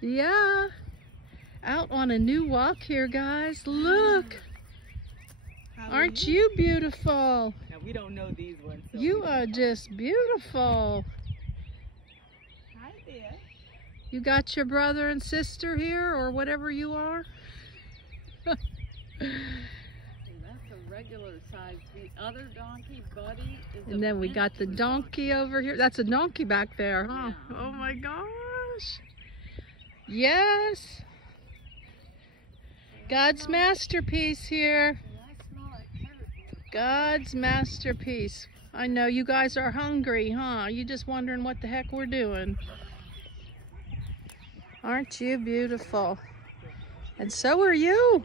Yeah. Out on a new walk here, guys. Look. Aren't you beautiful? Now, we don't know these ones. So you are just beautiful. Hi there. You got your brother and sister here, or whatever you are? That's a regular size. The other donkey, Buddy, is And then we got the donkey over here. That's a donkey back there, huh? Yeah. Oh my gosh. Yes. God's masterpiece here. God's masterpiece. I know you guys are hungry, huh? You just wondering what the heck we're doing. Aren't you beautiful? And so are you.